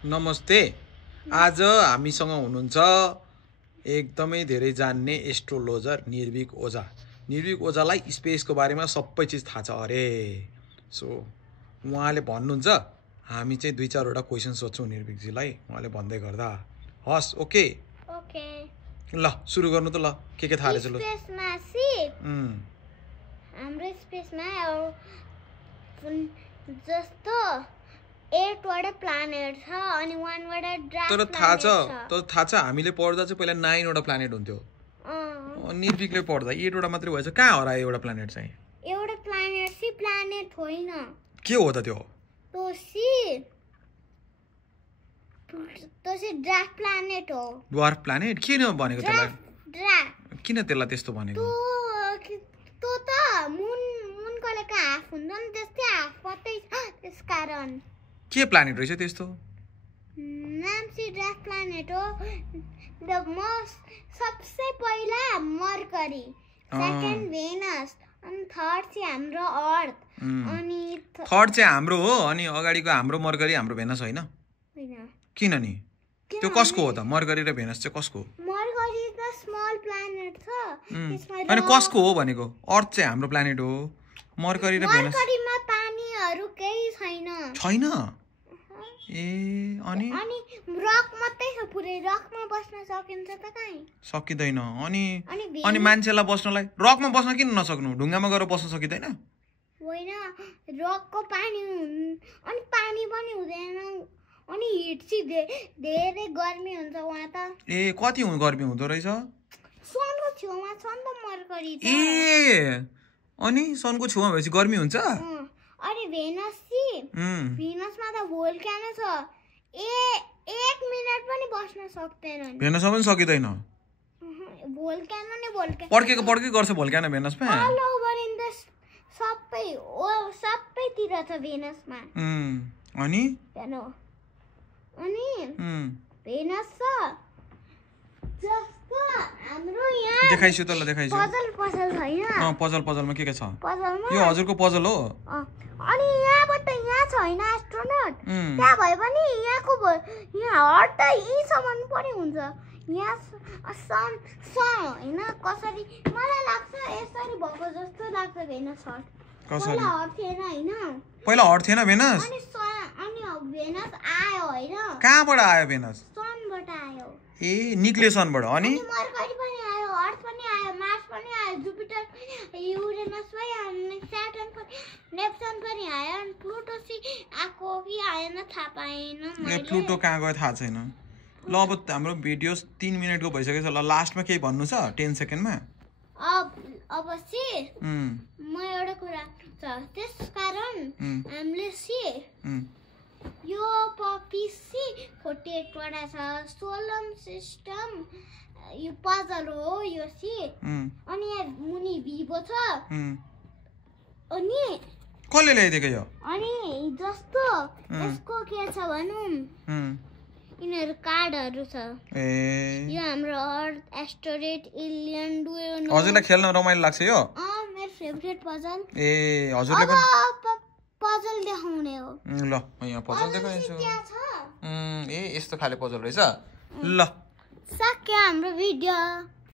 नमस्ते। आज हामीसँग हुनुहुन्छ एकदमै धेरै जान्ने एस्ट्रोलोजर निर्भीक ओझा। निर्भीक ओझालाई स्पेसको बारेमा सबै चिज थाहा छ अरे। सो उहाँले भन्नुहुन्छ, हामी चाहिँ 2-4 वटा क्वेशन सोध्छौँ निर्भीकजीलाई, उहाँले भन्दै गर्दा। हस्, ओके ओके ल सुरु गर्नु त। ल के थाहा रहेछ? ल स्पेसमा सिप हाम्रो स्पेसमा जस्तो 8 वटा प्लानेट छ अनि 1 वटा ड्रार्क तर थाहा छ हामीले पढ्दा चाहिँ पहिला 9 वटा प्लानेट हुन्थ्यो। निर्भीकले पढ्दा 8 वटा मात्रै भएछ। कहाँ हरायो एउटा प्लानेट चाहिँ? एउटा प्लानेट सी प्लानेट होइन। के हो त त्यो? तो सी ड्रार्क प्लानेट हो। ड्वार्फ प्लानेट किन भनेको त्यसलाई? ड्रार्क किन त्यसलाई त्यस्तो भनेको? तो त मुनको लेखा हाफ हुन्छ नि, त्यस्तै हाफ मात्रै छ, त्यसकारण। के प्लानेट रहेछ त्यस्तो? नाम सी ड्रार्क प्लानेट हो। द मोस्ट सबसे पहिला मर्करी, सेकेन्ड भेनस, अनि थर्ड चाहिँ हाम्रो अर्थ, अनि थर्ड चाहिँ हाम्रो हो, अनि अगाडिको हाम्रो मर्करी हाम्रो भेनस होइन। किन नि? त्यो कसको हो त? मर्करी र भेनस चाहिँ कसको? मर्करी त स्मल प्लानेट छ, त्यसमा अनि कसको हो भनेको? अर्थ चाहिँ हाम्रो प्लानेट हो, मर्करी र भेनस। मर्करीमा पानीहरु केही छैन। छैन? ए अनि रक मात्रै छ, पुरै रकमा बस्न सकिन्छ त काई? सकिदैन। अनि मान्छेलाई बस्नलाई रकमा बस्न किन नसक्नु? ढुङ्गामा गएर बस्न सकिदैन? होइन, रकको पानी अनि पानी पनि हुँदैन, अनि हिट चाहिँ धेरै गर्मी हुन्छ वहाँ त। ए कति गर्मी हुँदो रहेछ? सनको छेउमा छ नि त मर्करी त। ए अनि सनको छेउमा भएपछि गर्मी हुन्छ? अनि भेनस भेनसमा त भोल्क्यानो छ, 1 मिनेट पनि बस्न सक्दैन। भेनसमा पनि सकिदैन? भोल्क्यानो नै भोल्क्यानो पड्के गर्छ भोल्क्यानो भेनसमा। अल ओभर इन द सबैतिर छ भेनसमा। अनि भेनस छ जस्तो हाम्रो यहाँ देखाइछु त। ल देखाइछु। पजल छैन? पजलमा के छ? पजलमा यो हजुरको पजल हो। अनि यहाँबाट यहाँ छैन एस्ट्रोनट, त्यहाँ भए पनि यहाँ हट त यहीसम्म पनि हुन्छ। यहाँ सन होइन, कसरी मलाई लाग्छ यसरी भएको जस्तो लाग्छ भेनस हट। पहिला हट थिएन होइन? पहिला हट थिएन भेनस? अनि भेनस आयो होइन? कहाँबाट आयो भेनस? सनबाट आयो। ए निक्ल्यो सनबाट। अनि मर्करी पनि आयो, अर्थ पनि आयो, मार्स पनि आयो, जुपिटर, युरेनस पनि आयो, स्याटर्न पनि, नेप्चुन पनि आयो, अनि प्लुटो चाहिँ आएको कि आएन थाहा पाएन मैले। ए प्लुटो कहाँ गयो थाहा छैन। ल अब हाम्रो भिडियो 3 मिनेटको भइसकेछ। ल लास्टमा केही भन्नु छ 10 सेकेन्डमा? अब म एउटा कुरा छ, त्यसकारण हामीले यो पपिसी 48 वटा छ। सोलर सिस्टम यो पजल हो यो अनि मुनि भिभो छ। अनि कसले ल्याइदिएको यो? अनि जस्तो यसको के छ भनौँ, यिनीहरू कार्डहरू छ। यो हाम्रो अर्थ, एस्टेरोइड, एलियन, डुयोनो। हजुरलाई खेल्न रमाइलो लाग्छ यो? मेरो फेभरेट पजल। ए हजुरले पनि पजल देखाउने हो। ल म यहाँ पजल देखाइछु। ए यस्तो खाले पजल रहेछ। ल सक्यो हाम्रो भिडियो।